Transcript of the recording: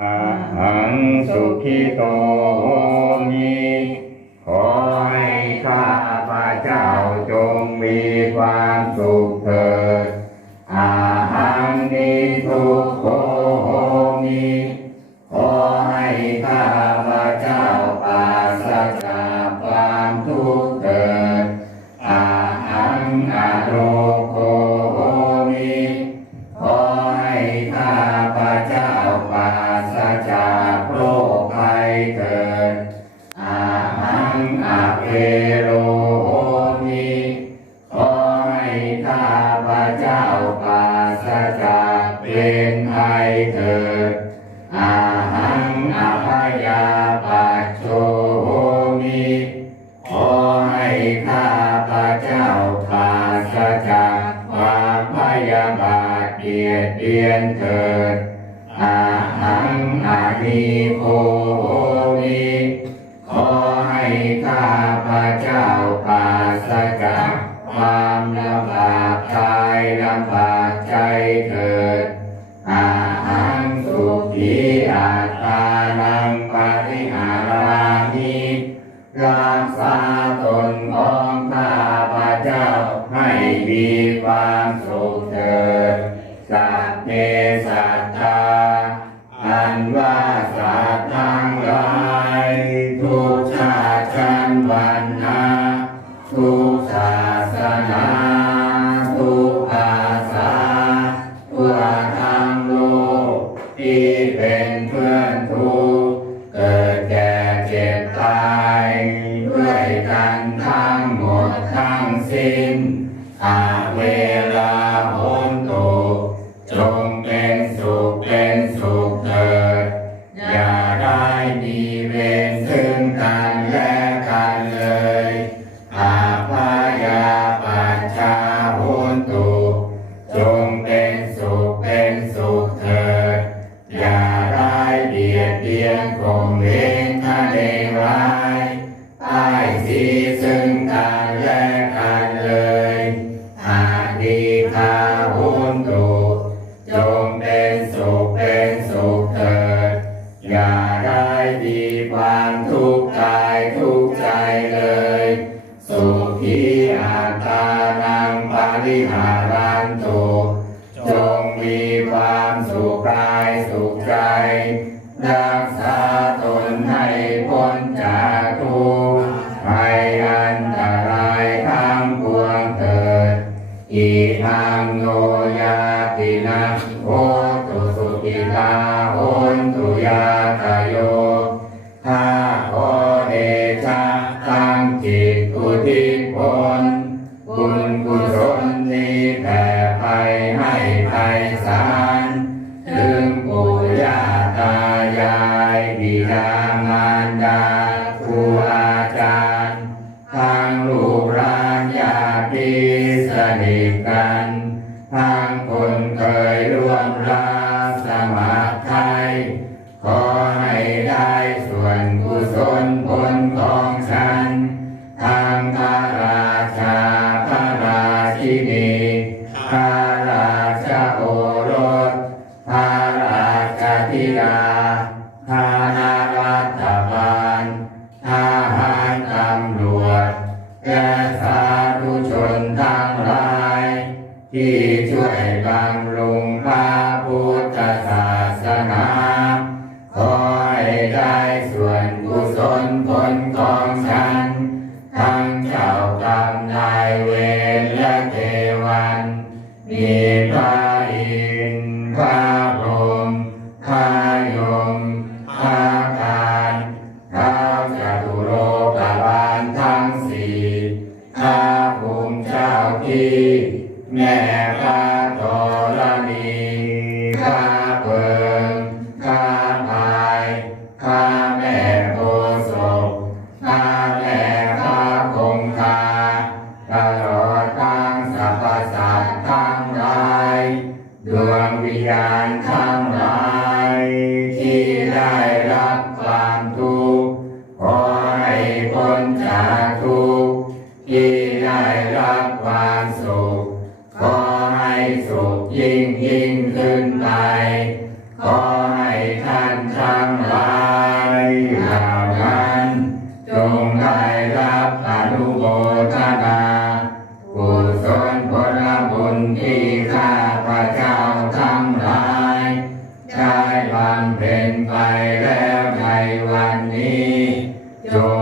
อาหังสุขิโตโหมิขอให้ข้าพระเจ้าจงมีความสุขเถิดอาหังนิทุกโขโหมิขอให้ข้าพระเจ้าปราศจากความทุกข์เถิดอาหังอโรโคโหมิขอให้ข้าพระเจ้าปรา ข้าพระเจ้าปราศจากเป็นภัยเถิดอาหังอภยาปัจโชมิขอให้ข้าพระเจ้าปราศจากความพยาบาทเบียดเบียนเถิดอาหังอานิโค ลำบากใจเถิด อาหังสุขีอัตตานังปาริหารามิรักษาตนของข้าพระเจ้าให้มีความสุขเถิดสัพเพสัตตาอันว่าสัตว์ทั้งหลาย นทั้งหมดทั้งสิ้นอาเวลาพ้นตุจงเป็นสุขเป็นสุขเถิดอย่าได้มีเวรซึ่งกันและกันเลยอาพยาปัจชาหุนตุจงเป็นสุขเป็นสุขเถิดอย่าได้เบียดเบียนข่ม มีความทุกข์กายทุกข์ใจเลย สุขีอาตานังปาริหารันตุจงมีความสุขกายสุขใจรักษาาติสนิทกันทางคนเคยร่วมรักสมัครไทยขอให้ได้ส่วนกุศลผลของฉัน ทางพระราชาพระราชินีพระราชาโอรสพระราชธิดา ที่ช่วยบำรุงพระพุทธศาสนา ขอให้ได้ส่วนกุศลผลของฉัน แม่พระ สุขยิ่งยิ่งขึ้นไป ขอให้ท่านทั้งหลายเหล่านั้นจงได้รับอนุโมทนากุศลผลบุญที่ข้าพระเจ้าทั้งหลายได้บำเพ็ญไปแล้วในวันนี้จง